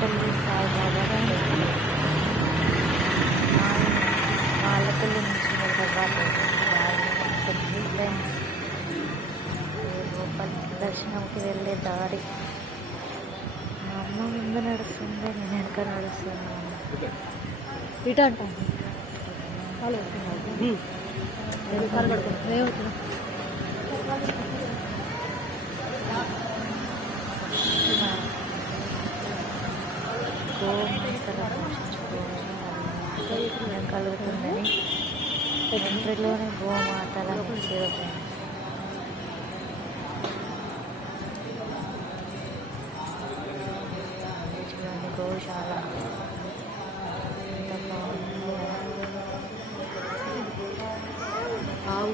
మాలపల్లి సాయిబాబా మాలపల్లి నుంచి హైదరాబాద్ ఉంటుంది ఫ్రెండ్స్. లోపల దర్శనంకి వెళ్ళే దారి. మా అమ్మ ముందు నడుస్తుంది, నేను వెనక నడుస్తున్నాను. ఇటు అంటాను గోమాతల కలుగుతుందని ఎంట్రీలోనే గోమాతలను ఇచ్చేది. చూడండి గోశాల ఎంత బాగుంది. ఆవు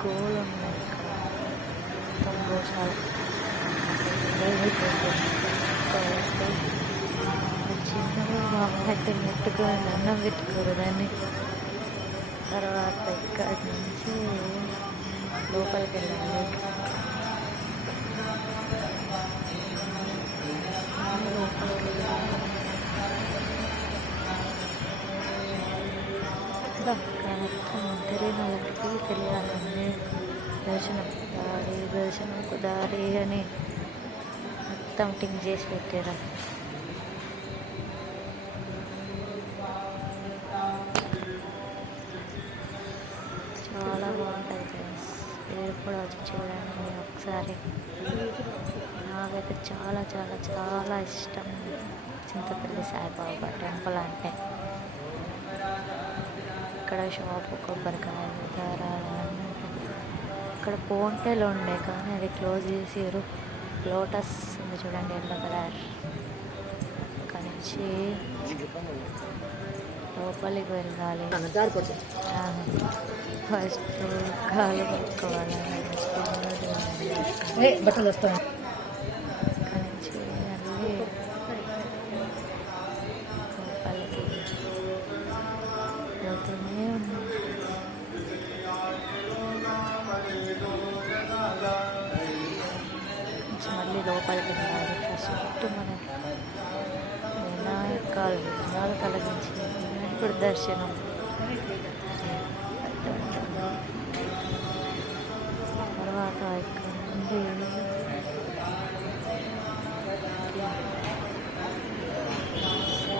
గోవులు ఉన్నాయి ఇక్కడ. మొత్తం గోశాల చిన్నగా బాగుంటే మెట్టుకొని అన్నం పెట్టుకోరు దాన్ని. తర్వాత ఇక్కడి నుంచి లోపలికి వెళ్ళాలి. తెలియని వాళ్ళకి తెలియాలని దర్శనంకు దారి అని మొత్తం టింక్ చేసి పెట్టారు. చాలా బాగుంటుంది ఫ్రెండ్స్. మీరు కూడా వచ్చి చూడండి ఒకసారి. నాకైతే చాలా చాలా చాలా ఇష్టం చింతపల్లి సాయిబాబా టెంపుల్ అంటే. ఇక్కడ షాపు కొబ్బరికాయలు దారాలు అన్నీ ఉంటాయి. ఇక్కడ పోంటేలు ఉండే కానీ అది క్లోజ్ చేసారు. లోటస్ ఉంది చూడండి, ఎల్లో కలర్. అక్కడి నుంచి లోపలికి వెళ్ళాలి. ఫస్ట్ కాలు పట్టుకోవాలి. బట్టలు వస్తాయి. అక్కడి నుంచి మళ్ళీ లోపలికి వెళ్తూనే ఉన్నాం. మళ్ళీ లోపలికి వెళ్ళాలి. ఫస్ట్ మన విఘ్నాలు తొలగించి వినాయకుడి దర్శనం. తర్వాత ఇక్కడ నుండి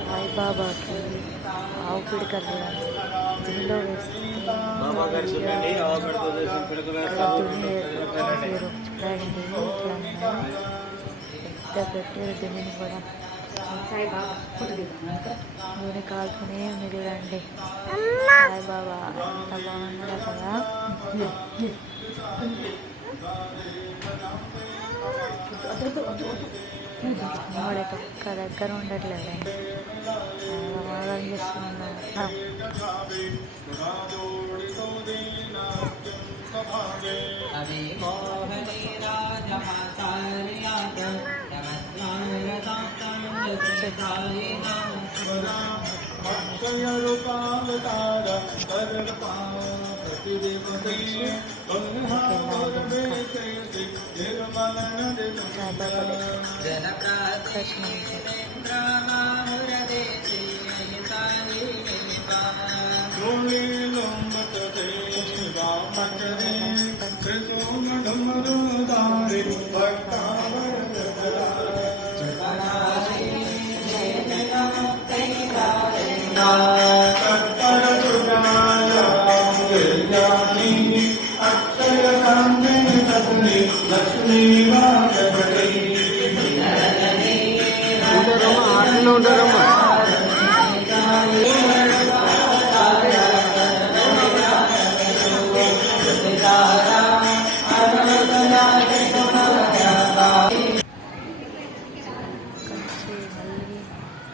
సాయిబాబాకి ఆవు పిడకలు దునిలో వేస్తే చూడండి ఇట్లా పెద్ద పెట్టారు దునిని కూడా. నూనె కాలుతూనే ఉంది చూడండి. సాయిబాబా ఎంత బాగుందో కదా. వాడైతే ఒక్క దగ్గర ఉండట్లేదు. బాగా చేస్తున్నాను.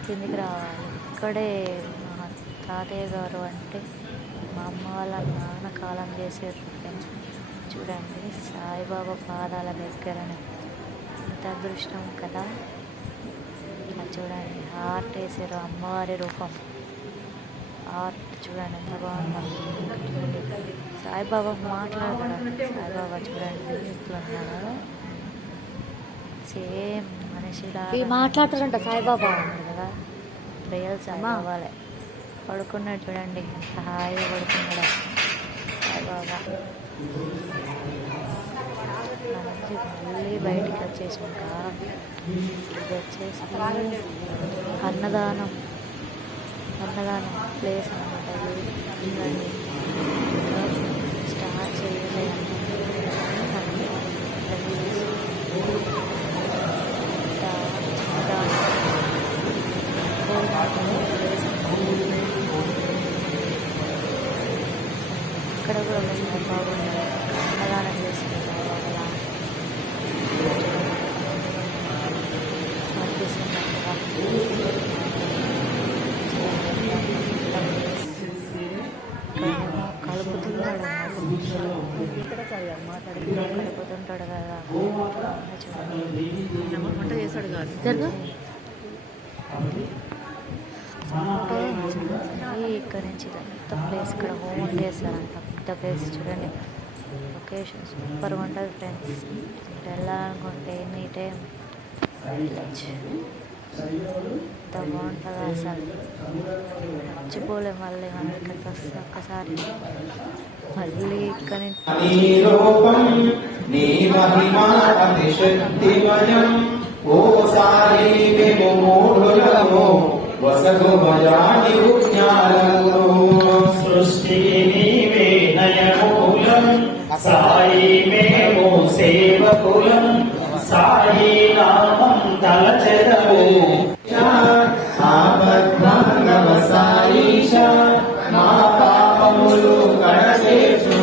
కిందికి రావాలి. ఇక్కడే మా తాతయ్య గారు అంటే మా అమ్మ వాళ్ళ నాన్న కాలం చేసేది. చూడండి సాయిబాబా పాదాల దగ్గరనే. ఎంత అదృష్టం కదా. ఇలా చూడండి హార్ట్ వేసారు, అమ్మవారి రూపం. ఆర్ట్ చూడండి ఎంత బాగుందో. సాయిబాబా మాట్లాడతాడు. సాయిబాబా చూడండి ఎట్లా ఉన్నాడో, సేమ్ మనిషిలా మాట్లాడతాడంట సాయిబాబా కదా. రియల్ సాయిబాబాలే పడుకున్నాడు చూడండి, ఎంత హాయిగా పడుకున్నాడు సాయిబాబా. నుంచి మళ్ళీ బయటికి వచ్చేసాక ఇది వచ్చేసి అన్నదానం ప్లేస్ అనమాట. ఇది చూడండి, స్టార్ట్ చేయలేదు ఇక్కడ కూడా ఒకసారి బాగుంది. అన్నదానం చేసుకుంటారు అలా కలుపుతున్నాడు కలుపుతుంటాడు కదా. వంట చేశాడు కాదు ఇక్కడ నుంచి మొత్తం ప్లేస్ ఇక్కడ హోమ్ చేస్తారంట. పెద్ద ప్లేస్ చూడండి, లొకేషన్ సూపర్గా ఉంటుంది ఫ్రెండ్స్. వెళ్ళాలనుకుంటే ఎనీ టైం వెళ్ళచ్చు. ఎంత బాగుంటుంది అసలు, మర్చిపోలేం. మళ్ళీ మనం ఇక్కడికి వస్తే ఒక్కసారి మళ్ళీ ఇక్కడి సృష్టి నీవే నయమూలం సాయి మేము సేవకులం సాయి నామం తలచెదవు ఆపద్బాంధవ సాయిష మా పాపములు కడతేర్చు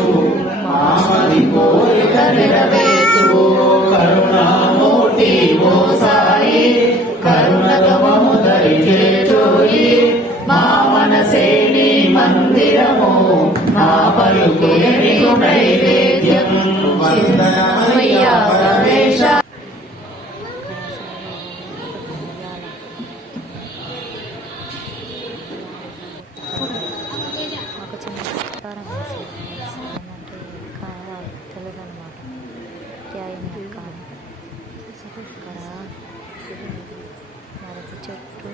మామది కోరిక నెరవేర్చు కరుణామూర్తి ఓ సాయి కరుణతో మము దరి చేర్చోయి మా మనసే నీ మందిరము నా పలుకులే నీకు నైవేద్యం వందనమయ్యా గణేశ. ఒక చిన్న సత్కారం వేసేది ఏంటంటే కావాలి తెలుసు అనమాట. త్యాగం కానీ ఇక్కడ మరొక చెట్టు,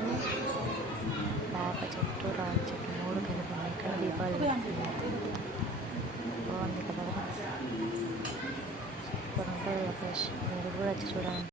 వేప చెట్టు, రాగి చెట్టు 3 కలిపి ఉన్నాయి. ఇక్కడ దీపాలు బాగుంది కదా, సూపర్ ఉంటుంది లొకేషన్. మీరు కూడా వచ్చి చూడండి.